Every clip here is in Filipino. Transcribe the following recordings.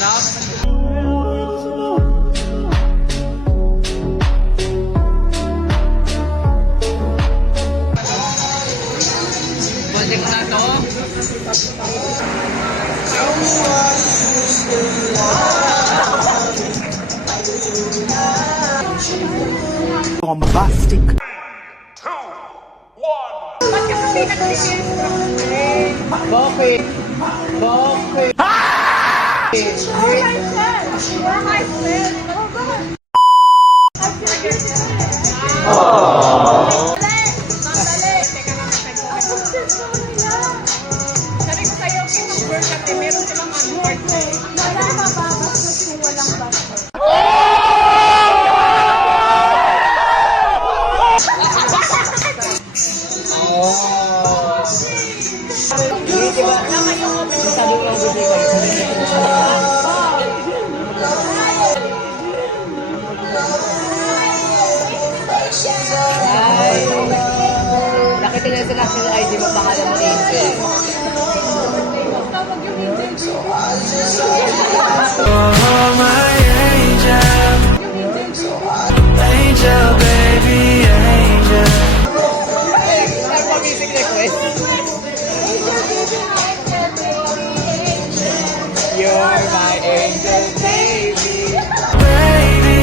sarap. Balik na to. Bombastic. Bakit? Bakit? Sabi ko sa'yo, kitang bird kasi meron silang unword eh. Wala mababas kung walang basta. Nakita na sa national ID mo, pangalan mo Angel. Oh, my angel. Angel, baby, angel. Ano pa music request? You're my angel, baby. Baby,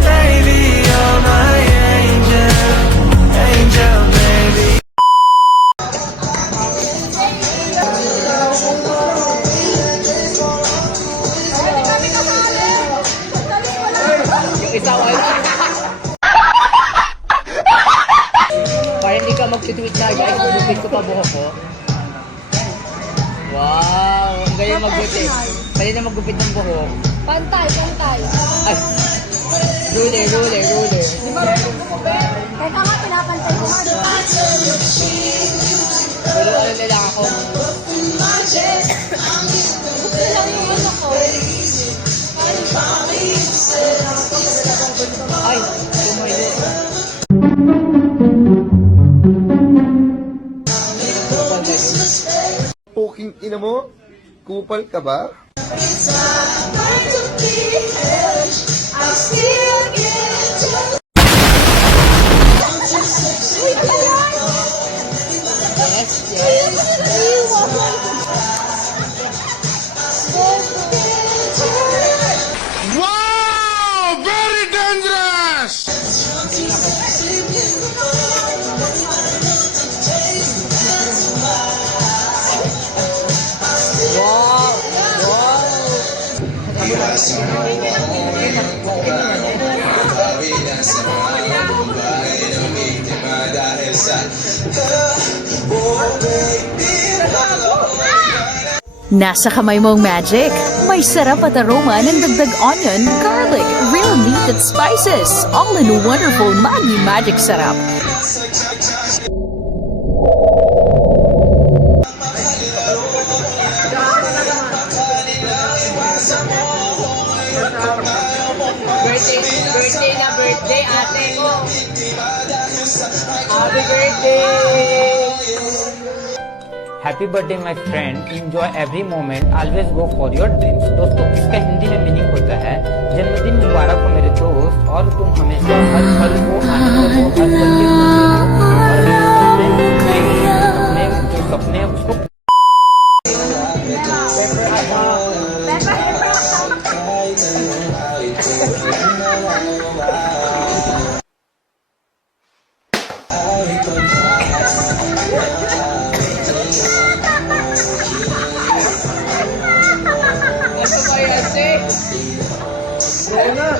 baby, you're my angel. Angel, baby. Yung isa wala. Para hindi ka mag-tweet na, guys, gugupit ko pa buhok ko. Wow, ang galing mag-gupit. Pwede na mag-gupit ng buhok. Pantay, pantay. Ay, ruler. Di ba rin yung kumupit? Teka nga, pinapantay ko nga. Pero ano na lang ako. Gusto lang yung ano ko. Ay, tumayo. Puking ina mo? Kupal ka ba? Yes, yes. Wow! Very dangerous! Wow! Wow! Nasa kamay mong magic. May sarap at aroma ng dagdag onion, garlic, real meat at spices. All in a wonderful Maggi Magic Sarap. Birthday, ate ko. Happy birthday! Happy birthday my friend, enjoy every moment, always go for your dreams. दोस्तों, इसका हिंदी में मीनिंग होता है जन्मदिन मुबारक हो मेरे दोस्त, और तुम हमेशा हर पल को आनंद लो, हर पल के अपने जो सपने हैं उसको Gusto ko yan, ate. Sarap.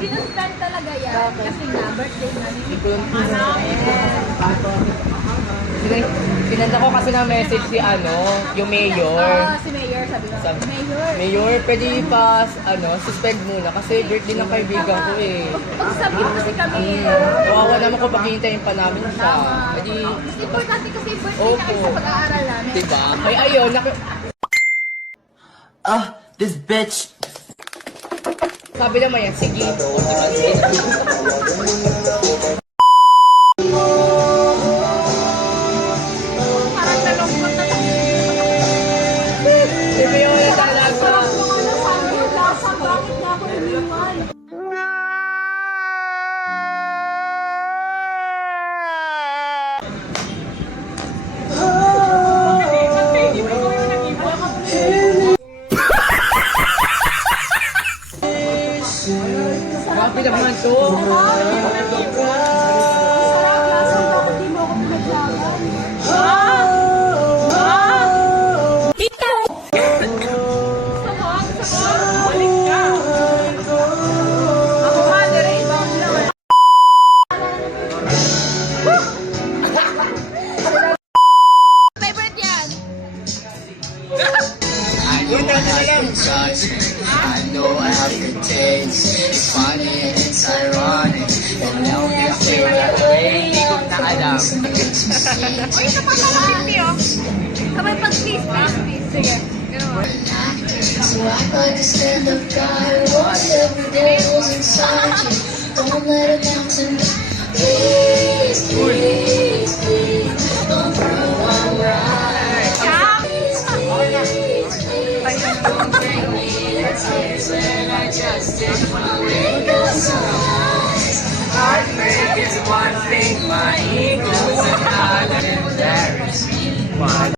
Sinustan talaga yan. Kasi nga, birthday na ni Pinanda ko kasi na message si yung mayor. si Mayor, sabi ko. Sabi- Mayor. Mayor, pwede pa, suspend muna kasi birthday ng kaibigan ko eh. Magsasabihin kasi kami. Kawawa naman kung pakihintayin pa namin siya. Pwede, Mas importante kasi yung birthday Opo. na kayo sa pag-aaral namin. diba? Ay, ayun, This bitch. sabi naman yan, sige. O, diba, sige. Grabe naman to. Balik ka. Ako nga, dire-ibang lang. Favorite yan. I know I have good taste. It's funny and it's ironic. And now we feel that way. Hindi ko na alam. Uy, ito pa mga pipi, oh. Sabay pag please, please. Sige. Ganun. So I understand the guy was every day was inside you. Don't let it down tonight. Please, please, please. Don't throw I'm right. Please, please, please. Don't bring me the tears when I just didn't wake up so eyes. Heartbreak is one thing, my ego's another. Embarrass me.